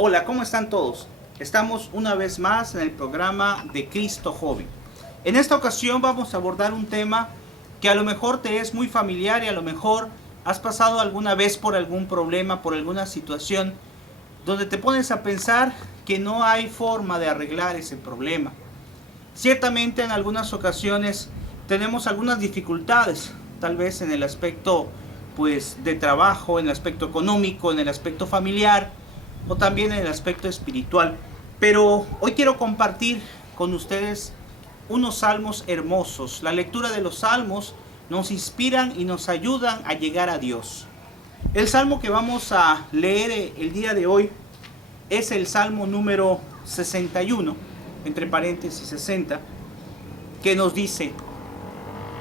Hola, ¿cómo están todos? Estamos una vez más en el programa de Cristo Joven. En esta ocasión vamos a abordar un tema que a lo mejor te es muy familiar y a lo mejor has pasado alguna vez por algún problema, por alguna situación, donde te pones a pensar que no hay forma de arreglar ese problema. Ciertamente en algunas ocasiones tenemos algunas dificultades, tal vez en el aspecto de trabajo, en el aspecto económico, en el aspecto familiar, o también en el aspecto espiritual. Pero hoy quiero compartir con ustedes unos salmos hermosos. La lectura de los salmos nos inspiran y nos ayudan a llegar a Dios. El salmo que vamos a leer el día de hoy es el salmo número 61, entre paréntesis 60, que nos dice: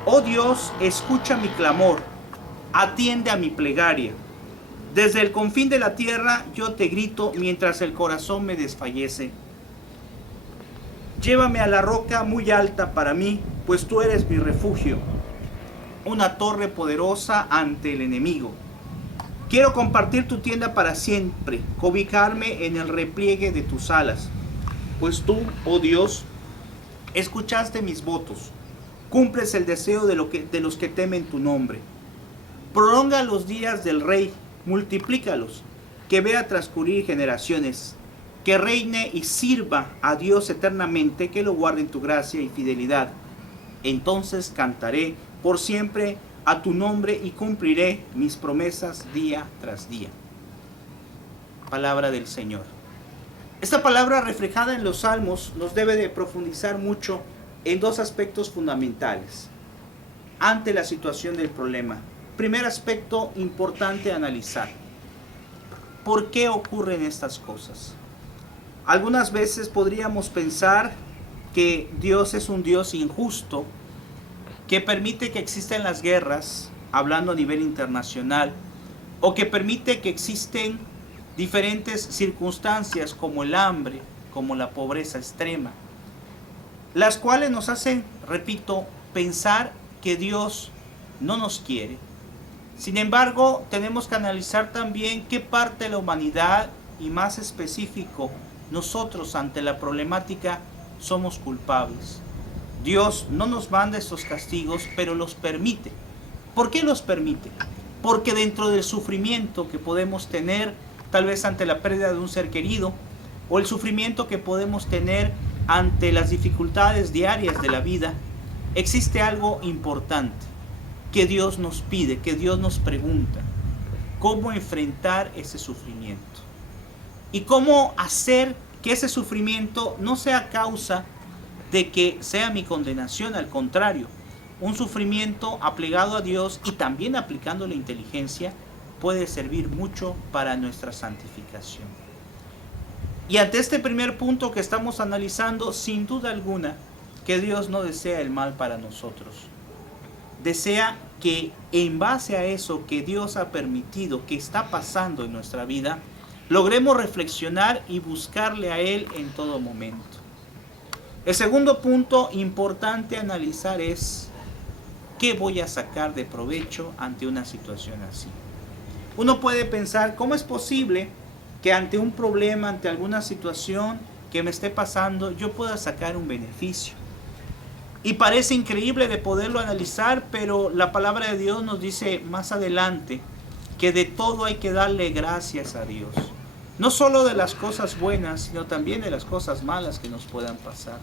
Oh Dios, escucha mi clamor, atiende a mi plegaria. Desde el confín de la tierra yo te grito mientras el corazón me desfallece. Llévame a la roca muy alta para mí, pues tú eres mi refugio, una torre poderosa ante el enemigo. Quiero compartir tu tienda para siempre, cobijarme en el repliegue de tus alas. Pues tú, oh Dios, escuchaste mis votos, cumples el deseo de los que temen tu nombre. Prolonga los días del rey, multiplícalos, que vea transcurrir generaciones, que reine y sirva a Dios eternamente, que lo guarde en tu gracia y fidelidad. Entonces cantaré por siempre a tu nombre y cumpliré mis promesas día tras día. Palabra del Señor. Esta palabra reflejada en los salmos nos debe de profundizar mucho en dos aspectos fundamentales ante la situación del problema. Primer aspecto importante a analizar: ¿por qué ocurren estas cosas? Algunas veces podríamos pensar que Dios es un Dios injusto, que permite que existan las guerras, hablando a nivel internacional, o que permite que existen diferentes circunstancias como el hambre, como la pobreza extrema, las cuales nos hacen, repito, pensar que Dios no nos quiere. Sin embargo, tenemos que analizar también qué parte de la humanidad, y más específico, nosotros ante la problemática somos culpables. Dios no nos manda estos castigos, pero los permite. ¿Por qué los permite? Porque dentro del sufrimiento que podemos tener, tal vez ante la pérdida de un ser querido, o el sufrimiento que podemos tener ante las dificultades diarias de la vida, existe algo importante que Dios nos pide, que Dios nos pregunta: ¿cómo enfrentar ese sufrimiento? Y cómo hacer que ese sufrimiento no sea causa de que sea mi condenación. Al contrario, un sufrimiento aplicado a Dios y también aplicando la inteligencia puede servir mucho para nuestra santificación. Y ante este primer punto que estamos analizando, sin duda alguna que Dios no desea el mal para nosotros. Desea que en base a eso que Dios ha permitido, que está pasando en nuestra vida, logremos reflexionar y buscarle a Él en todo momento. El segundo punto importante a analizar es: ¿qué voy a sacar de provecho ante una situación así? Uno puede pensar: ¿cómo es posible que ante un problema, ante alguna situación que me esté pasando, yo pueda sacar un beneficio? Y parece increíble de poderlo analizar, pero la palabra de Dios nos dice más adelante que de todo hay que darle gracias a Dios. No solo de las cosas buenas, sino también de las cosas malas que nos puedan pasar.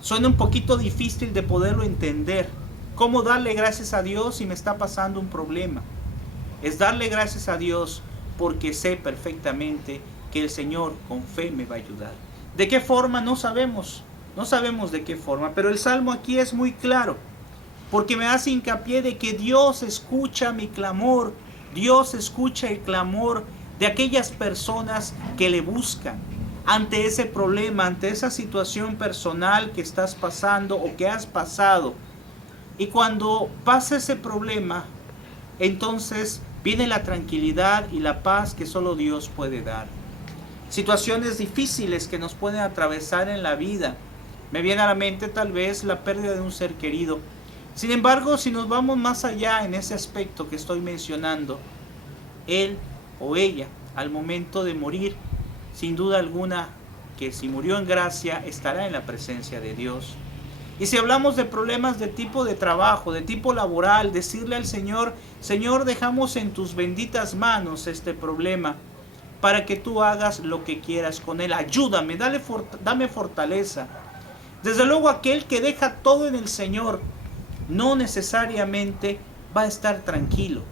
Suena un poquito difícil de poderlo entender. ¿Cómo darle gracias a Dios si me está pasando un problema? Es darle gracias a Dios porque sé perfectamente que el Señor con fe me va a ayudar. ¿De qué forma? No sabemos. No sabemos de qué forma, pero el Salmo aquí es muy claro, porque me hace hincapié de que Dios escucha mi clamor, Dios escucha el clamor de aquellas personas que le buscan, ante ese problema, ante esa situación personal que estás pasando o que has pasado. Y cuando pasa ese problema, entonces viene la tranquilidad y la paz que solo Dios puede dar. Situaciones difíciles que nos pueden atravesar en la vida. Me viene a la mente tal vez la pérdida de un ser querido. Sin embargo, si nos vamos más allá en ese aspecto que estoy mencionando, él o ella, al momento de morir, sin duda alguna, que si murió en gracia, estará en la presencia de Dios. Y si hablamos de problemas de tipo de trabajo, de tipo laboral, decirle al Señor, Señor, dejamos en tus benditas manos este problema, para que tú hagas lo que quieras con él. Ayúdame, dame fortaleza. Desde luego, aquel que deja todo en el Señor, no necesariamente va a estar tranquilo.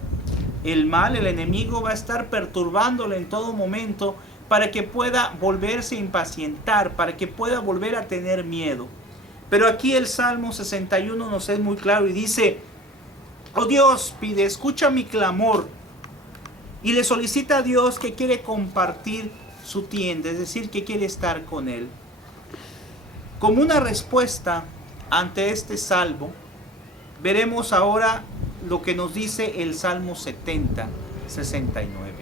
El mal, el enemigo, va a estar perturbándole en todo momento para que pueda volverse a impacientar, para que pueda volver a tener miedo. Pero aquí el Salmo 61 nos es muy claro y dice, oh Dios, pide, escucha mi clamor. Y le solicita a Dios que quiere compartir su tienda, es decir, que quiere estar con él. Como una respuesta ante este salmo, veremos ahora lo que nos dice el Salmo 70, 69.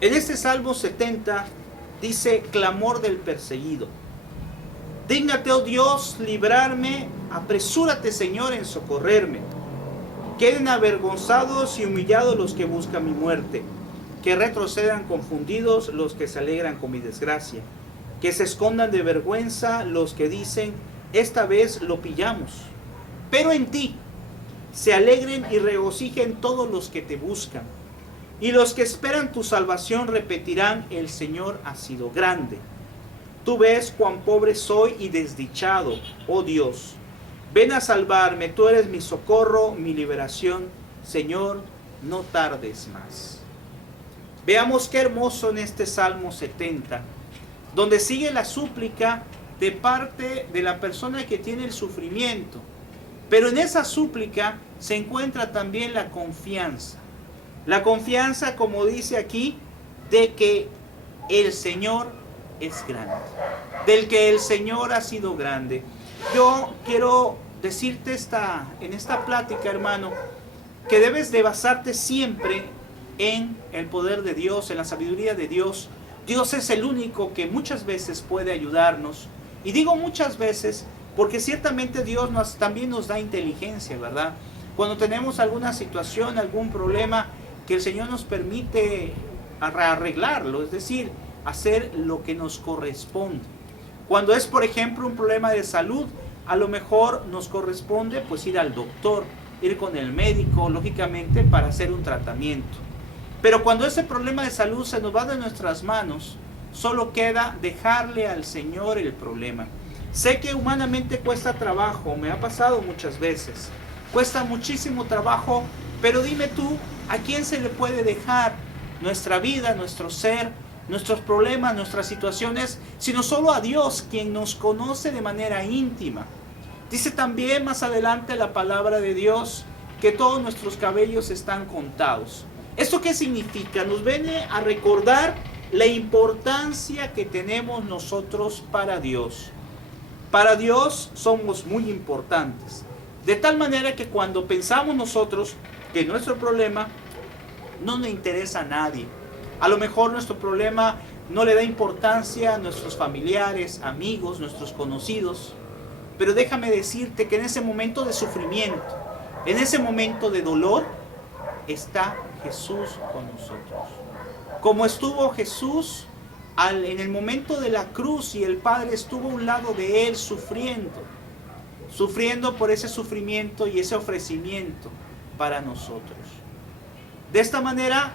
En este Salmo 70 dice, clamor del perseguido. Dígnate, oh Dios, librarme, apresúrate, Señor, en socorrerme. Queden avergonzados y humillados los que buscan mi muerte, que retrocedan confundidos los que se alegran con mi desgracia, que se escondan de vergüenza los que dicen, esta vez lo pillamos. Pero en ti se alegren y regocijen todos los que te buscan, y los que esperan tu salvación repetirán, el Señor ha sido grande. Tú ves cuán pobre soy y desdichado, oh Dios. Ven a salvarme, tú eres mi socorro, mi liberación. Señor, no tardes más. Veamos qué hermoso en este Salmo 70, donde sigue la súplica de parte de la persona que tiene el sufrimiento. Pero en esa súplica se encuentra también la confianza. La confianza, como dice aquí, de que el Señor es grande, del que el Señor ha sido grande. Yo quiero decirte en esta plática, hermano, que debes de basarte siempre en el poder de Dios, en la sabiduría de Dios. Dios es el único que muchas veces puede ayudarnos. Y digo muchas veces porque ciertamente Dios también nos da inteligencia, ¿verdad? Cuando tenemos alguna situación, algún problema, que el Señor nos permite arreglarlo, es decir, hacer lo que nos corresponde. Cuando es, por ejemplo, un problema de salud, a lo mejor nos corresponde pues ir al doctor, ir con el médico, lógicamente, para hacer un tratamiento. Pero cuando ese problema de salud se nos va de nuestras manos, solo queda dejarle al Señor el problema. Sé que humanamente cuesta trabajo, me ha pasado muchas veces, cuesta muchísimo trabajo, pero dime tú, ¿a quién se le puede dejar nuestra vida, nuestro ser, nuestros problemas, nuestras situaciones, sino solo a Dios, quien nos conoce de manera íntima? Dice también más adelante la palabra de Dios que todos nuestros cabellos están contados. ¿Esto qué significa? Nos viene a recordar la importancia que tenemos nosotros para Dios. Para Dios somos muy importantes. De tal manera que cuando pensamos nosotros que nuestro problema no le interesa a nadie, a lo mejor nuestro problema no le da importancia a nuestros familiares, amigos, nuestros conocidos, pero déjame decirte que en ese momento de sufrimiento, en ese momento de dolor, está Jesús con nosotros. Como estuvo Jesús en el momento de la cruz y el Padre estuvo a un lado de él sufriendo por ese sufrimiento y ese ofrecimiento para nosotros. De esta manera,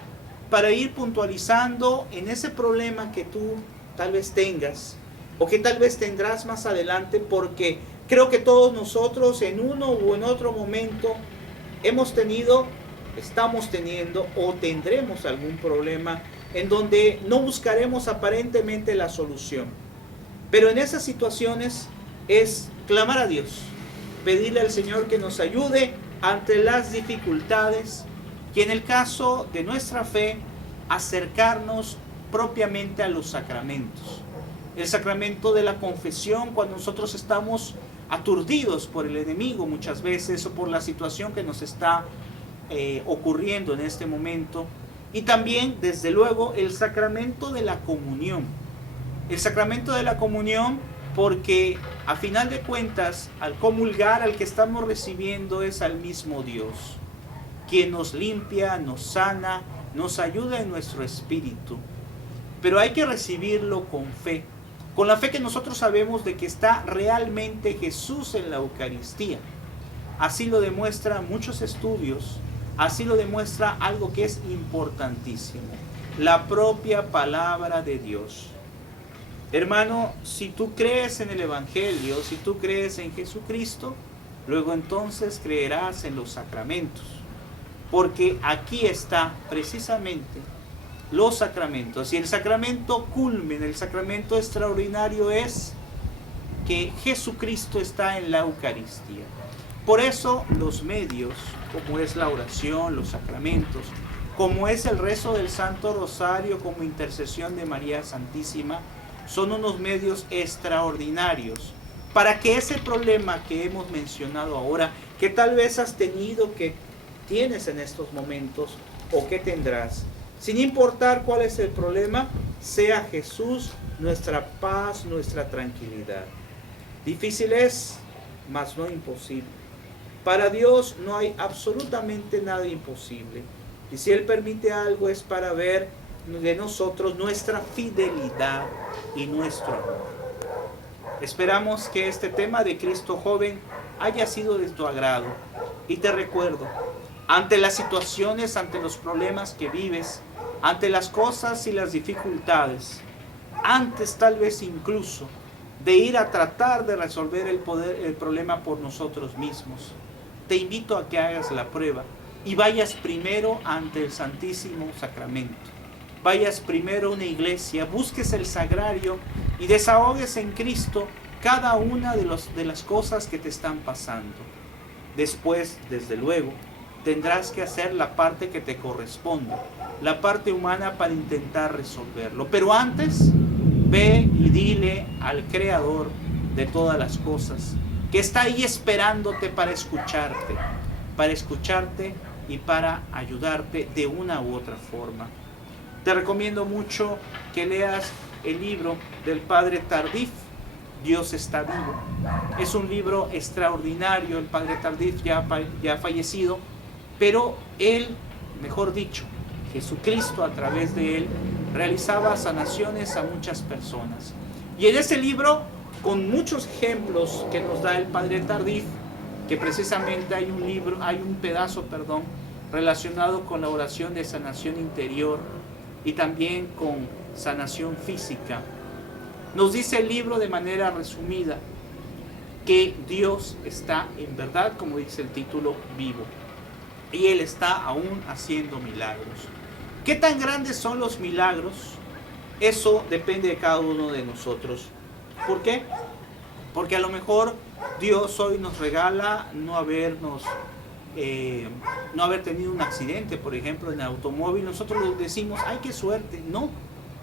para ir puntualizando en ese problema que tú tal vez tengas o que tal vez tendrás más adelante, porque creo que todos nosotros en uno o en otro momento hemos tenido, estamos teniendo o tendremos algún problema en donde no buscaremos aparentemente la solución. Pero en esas situaciones es clamar a Dios, pedirle al Señor que nos ayude ante las dificultades, y en el caso de nuestra fe, acercarnos propiamente a los sacramentos. El sacramento de la confesión, cuando nosotros estamos aturdidos por el enemigo muchas veces o por la situación que nos está ocurriendo en este momento. Y también, desde luego, el sacramento de la comunión. El sacramento de la comunión, porque a final de cuentas, al comulgar, al que estamos recibiendo es al mismo Dios, quien nos limpia, nos sana, nos ayuda en nuestro espíritu. Pero hay que recibirlo con fe, con la fe que nosotros sabemos de que está realmente Jesús en la Eucaristía. Así lo demuestran muchos estudios, así lo demuestra algo que es importantísimo, la propia palabra de Dios. Hermano, si tú crees en el Evangelio, si tú crees en Jesucristo, luego entonces creerás en los sacramentos. Porque aquí está precisamente los sacramentos. Y el sacramento culmen, el sacramento extraordinario es que Jesucristo está en la Eucaristía. Por eso los medios, como es la oración, los sacramentos, como es el rezo del Santo Rosario como intercesión de María Santísima, son unos medios extraordinarios para que ese problema que hemos mencionado ahora, que tal vez has tenido, que tienes en estos momentos o que tendrás, sin importar cuál es el problema, sea Jesús nuestra paz, nuestra tranquilidad. Difícil es, mas no imposible. Para Dios no hay absolutamente nada imposible. Y si Él permite algo es para ver de nosotros nuestra fidelidad y nuestro amor. Esperamos que este tema de Cristo joven haya sido de tu agrado. Y te recuerdo, ante las situaciones, ante los problemas que vives, ante las cosas y las dificultades, antes tal vez incluso de ir a tratar de resolver el problema por nosotros mismos, te invito a que hagas la prueba y vayas primero ante el Santísimo Sacramento. Vayas primero a una iglesia, busques el sagrario y desahogues en Cristo cada una de las cosas que te están pasando. Después, desde luego, tendrás que hacer la parte que te corresponde, la parte humana para intentar resolverlo. Pero antes, ve y dile al Creador de todas las cosas, que está ahí esperándote para escucharte y para ayudarte de una u otra forma. Te recomiendo mucho que leas el libro del Padre Tardif, Dios está vivo. Es un libro extraordinario. El Padre Tardif ya ha fallecido, pero él, mejor dicho, Jesucristo a través de él realizaba sanaciones a muchas personas. Y en ese libro, con muchos ejemplos que nos da el Padre Tardif, que precisamente hay un pedazo relacionado con la oración de sanación interior y también con sanación física. Nos dice el libro de manera resumida que Dios está en verdad, como dice el título, vivo. Y Él está aún haciendo milagros. ¿Qué tan grandes son los milagros? Eso depende de cada uno de nosotros. ¿Por qué? Porque a lo mejor Dios hoy nos regala no haber tenido un accidente, por ejemplo, en el automóvil. Nosotros decimos, ¡ay, qué suerte! No,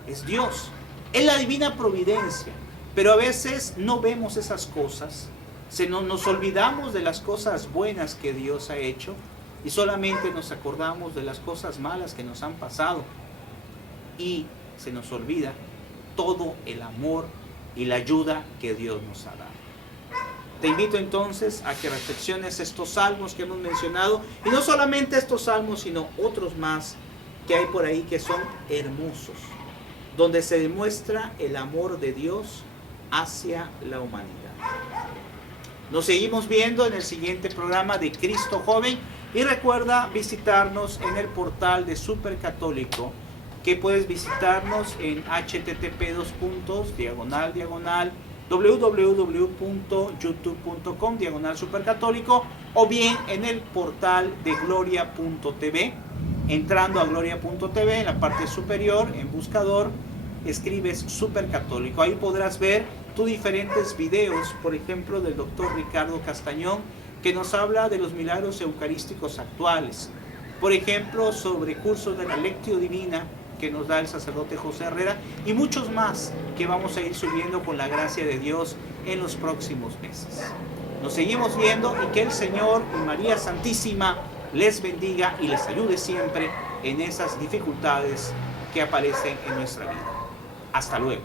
es Dios. Es la divina providencia. Pero a veces no vemos esas cosas. Nos olvidamos de las cosas buenas que Dios ha hecho y solamente nos acordamos de las cosas malas que nos han pasado. Y se nos olvida todo el amor y la ayuda que Dios nos ha dado. Te invito entonces a que reflexiones estos salmos que hemos mencionado, y no solamente estos salmos, sino otros más que hay por ahí que son hermosos, donde se demuestra el amor de Dios hacia la humanidad. Nos seguimos viendo en el siguiente programa de Cristo Joven, y recuerda visitarnos en el portal de Supercatólico, que puedes visitarnos en http://www.youtube.com/supercatólico, o bien en el portal de gloria.tv. Entrando a gloria.tv, en la parte superior, en buscador, escribes Supercatólico. Ahí podrás ver tus diferentes videos, por ejemplo, del doctor Ricardo Castañón, que nos habla de los milagros eucarísticos actuales. Por ejemplo, sobre cursos de la Lectio Divina, que nos da el sacerdote José Herrera y muchos más que vamos a ir subiendo con la gracia de Dios en los próximos meses. Nos seguimos viendo y que el Señor y María Santísima les bendiga y les ayude siempre en esas dificultades que aparecen en nuestra vida. Hasta luego.